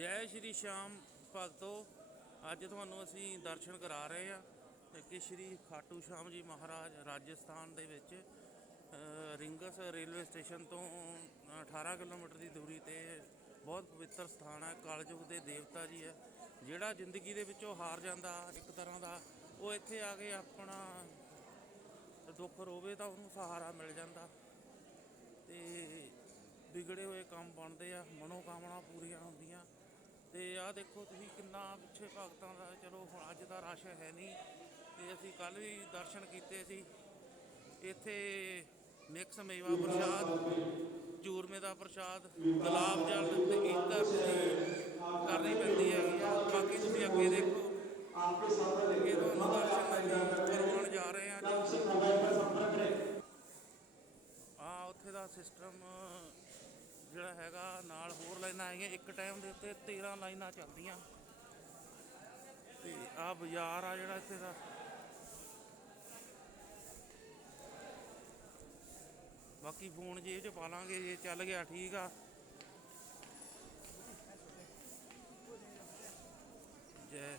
ਜੈ ਸ਼੍ਰੀ ਸ਼ਾਮ ਭਗਤੋ। ਅੱਜ ਤੁਹਾਨੂੰ ਅਸੀਂ ਦਰਸ਼ਨ ਕਰਾ ਰਹੇ ਹਾਂ ਕਿ ਸ਼੍ਰੀ ਖਾਟੂ ਸ਼ਾਮ ਜੀ ਮਹਾਰਾਜ ਰਾਜਸਥਾਨ ਦੇ ਵਿੱਚ ਰਿੰਗਸ ਰੇਲਵੇ ਸਟੇਸ਼ਨ ਤੋਂ 18 ਕਿਲੋਮੀਟਰ ਦੀ ਦੂਰੀ ਤੇ ਬਹੁਤ ਪਵਿੱਤਰ ਸਥਾਨ ਹੈ ਕਲਯੁਗ ਦੇ ਦੇਵਤਾ ਜੀ ਹੈ। ਜਿਹੜਾ ਜ਼ਿੰਦਗੀ ਦੇ ਵਿੱਚੋਂ ਹਾਰ ਜਾਂਦਾ ਇੱਕ ਤਰ੍ਹਾਂ ਦਾ, ਉਹ ਇੱਥੇ ਆ ਕੇ ਆਪਣਾ ਦੁੱਖ ਰੋਵੇ ਤਾਂ ਉਹਨੂੰ ਸਹਾਰਾ ਮਿਲ ਜਾਂਦਾ। ਤੇ ਵਿਗੜੇ ਹੋਏ ਕੰਮ ਬਣਦੇ ਆ, ਮਨੋਕਾਮਨਾ ਪੂਰੀਆਂ ਹੁੰਦੀਆਂ। ਤੇ ਆਹ ਦੇਖੋ ਤੁਸੀਂ ਕਿੰਨਾ ਪਿੱਛੇ ਭਗਤਾਂ ਦਾ ਚਲੋ ਹੁਣ ਅੱਜ ਦਾ ਰਸ਼ ਹੈ ਨਹੀਂ ਤੇ ਅਸੀਂ ਕੱਲ ਵੀ ਦਰਸ਼ਨ ਕੀਤੇ ਸੀ। ਇੱਥੇ ਮਿਕਸ ਮੇਵਾ ਪ੍ਰਸ਼ਾਦ ਚੂਰਮੇ ਦਾ ਪ੍ਰਸ਼ਾਦ ਗੁਲਾਬ ਜਲ ਤੇ ਇਤਰ ਕਰਨੀ ਪੈਂਦੀ ਹੈਗੀ ਆ। ਬਾਕੀ ਤੁਸੀਂ ਅੱਗੇ ਦੇਖੋ ਆਪਕੇ ਸਾਹਮਣੇ ਲੱਗੇ ਤੁਹਾਨੂੰ ਦਰਸ਼ਨ ਕਰਵਾਉਣ ਜਾ ਰਹੇ ਆ। ਜੀ ਆ ਉੱਥੇ ਦਾ ਸਿਸਟਮ ਜਿਹੜਾ ਹੈਗਾ ਨਾਲ ਹੋਰ ਲਾਈਨਾਂ ਆਈਆਂ, ਇੱਕ ਟਾਈਮ ਦੇ ਉੱਤੇ 13 ਲਾਈਨਾਂ ਚੱਲਦੀਆਂ। ਤੇ ਆ ਬਾਜ਼ਾਰ ਆ ਜਿਹੜਾ ਇੱਥੇ ਦਾ। ਬਾਕੀ ਫੋਨ ਜੇ 'ਚ ਪਾ ਲਾਂਗੇ, ਜੇ ਚੱਲ ਗਿਆ ਠੀਕ ਆ। ਜੈ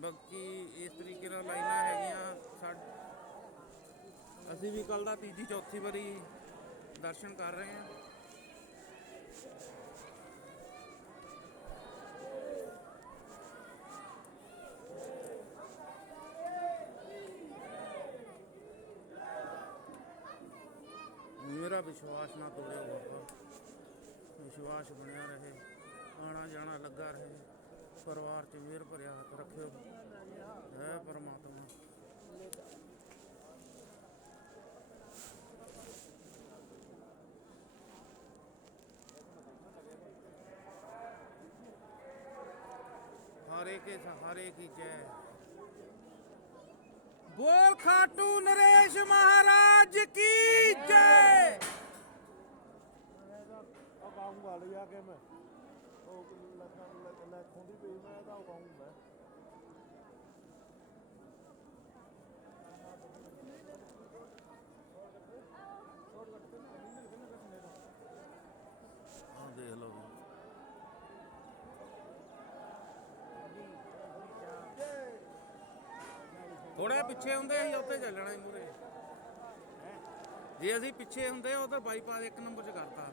ਬਾਕੀ ਇਸ ਤਰੀਕੇ ਨਾਲ ਲਾਈਨਾਂ ਹੈਗੀਆਂ ਸਾਡ- ਅਸੀਂ ਵੀ ਕੱਲ ਦਾ ਤੀਜੀ ਚੌਥੀ ਵਾਰੀ ਦਰਸ਼ਨ ਕਰ ਰਹੇ ਹਾਂ। ਮੇਰਾ ਵਿਸ਼ਵਾਸ ਨਾ ਤੋੜਿਓ ਬਾਬਾ। ਵਿਸ਼ਵਾਸ ਬਣਿਆ ਰਹੇ ਆਣਾ ਜਾਣਾ ਲੱਗਾ ਰਹੇ। ਪਰਿਵਾਰ 'ਚ ਮਿਹਰ ਭਰਿਆ ਰੱਖਿਓ। ਹੈ ਪਰਮਾਤਮਾ। ਹਰੇ ਕੇ ਸਹਾਰੇ ਕੀ ਜੈ। ਬੋਲ ਖਾਟੂ ਨਰੇਸ਼ ਮਹਾਰਾਜ ਕੀ ਜੈ। ਆਉਂਗਾ ਲਿਆ ਕੇ ਮੈਂ। ਉਹ ਲੱਗਾ ਲੱਗਾ ਖੁੰਦੀ ਪਈ ਮੈਂ ਤਾਂ ਗਾਉਂਗਾ ਆਹ ਦੇਖ ਲਓ ਵੀ। ਥੋੜਾ ਪਿੱਛੇ ਹੁੰਦੇ ਅਸੀਂ ਉੱਥੇ ਚੱਲਣਾ ਸੀ ਮੂਰੇ ਜੇ ਅਸੀਂ ਪਿੱਛੇ ਹੁੰਦੇ, ਉਹ ਤਾਂ ਬਾਈਪਾਸ ਇੱਕ ਨੰਬਰ 'ਚ ਕਰਤਾ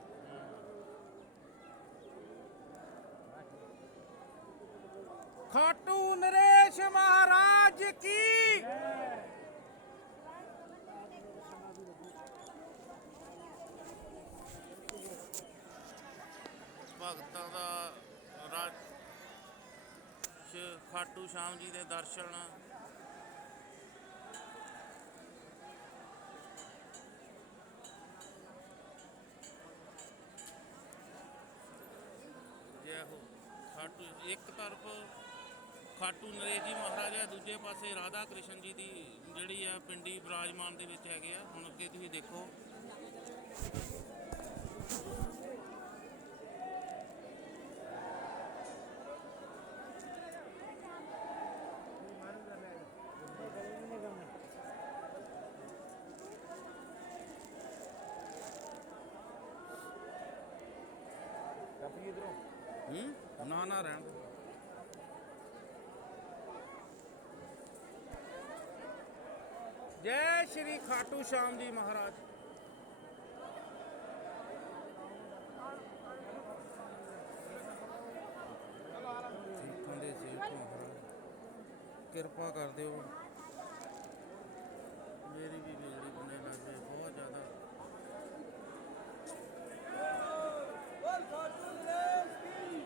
ਖਾਟੂ ਨਰੇਸ਼ ਮਹਾਰਾਜ ਕੀ? ਭਗਤਾਂ ਦਾ ਰਾਜ ਸ਼- ਖਾਟੂ ਸ਼ਾਮ ਜੀ ਦੇ ਦਰਸ਼ਨ। ਜੈ ਹੋ ਖਾਟੂ ਇੱਕ ਤਰਫ ਖਾਟੂ ਨਰੇਸ਼ ਜੀ ਮਹਾਰਾਜ ਹੈ ਦੂਜੇ ਪਾਸੇ ਰਾਧਾ ਕ੍ਰਿਸ਼ਨ ਜੀ ਦੀ ਜਿਹੜੀ ਆ ਪਿੰਡੀ ਬਿਰਾਜਮਾਨ ਦੇ ਵਿੱਚ ਹੈਗੇ ਆ। ਹੁਣ ਅੱਗੇ ਤੁਸੀਂ ਦੇਖੋ। ਕਾਫੀ ਇਧਰੋਂ। ਹੂੰ? ਨਾ ਨਾ ਰਹਿਣ ਜੈ ਸ਼੍ਰੀ ਖਾਟੂ ਸ਼ਾਮ ਜੀ ਮਹਾਰਾਜ। ਸਿੱਖਾਂ ਦੇ ਸੇਵਕ ਮਹਾਰਾਜ। ਕਿਰਪਾ ਕਰ ਦਿਓ। ਮੇਰੀ ਵੀ ਬਿਜਲੀ ਬਣੇ ਲੱਗੇ ਬਹੁਤ ਜ਼ਿਆਦਾ ਬੋਲ ਖਾਟੂ ਨਰੇਸ਼ ਕੀ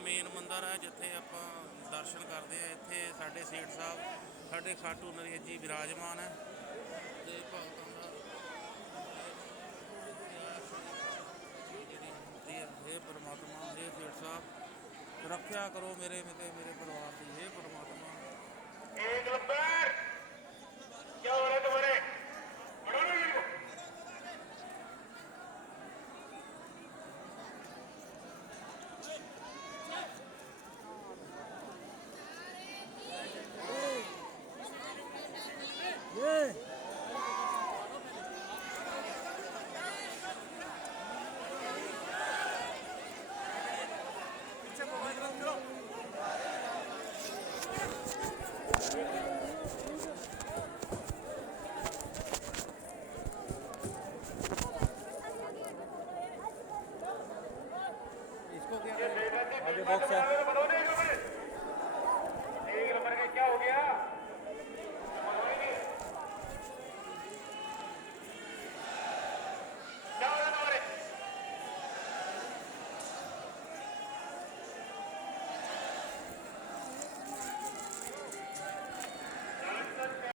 ਮੇਨ ਮੰਦਿਰ ਹੈ ਜਿੱਥੇ ਆਪਾਂ ਦਰਸ਼ਨ ਕਰਦੇ ਆ ਇੱਥੇ ਸਾਡੇ ਸੇਠ ਸਾਹਿਬ ਸਾਡੇ ਖਾਟੂ ਨਰੇਸ਼ ਜੀ ਵਿਰਾਜਮਾਨ ਹੈ ਤੇ ਭਗਤਾਂ ਦਾ ਜਿਹੜੀ ਹੁੰਦੀ ਹੈ ਇਹ ਪਰਮਾਤਮਾ ਇਹ ਸੇਠ ਸਾਹਿਬ ਰੱਖਿਆ ਕਰੋ ਮੇਰੇ ਤੇ ਮੇਰੇ ਪਰਿਵਾਰ ਦੀ ਇਹ ਪਰਮਾਤਮਾ एक नंबर क्या हो रहा है तुम्हारे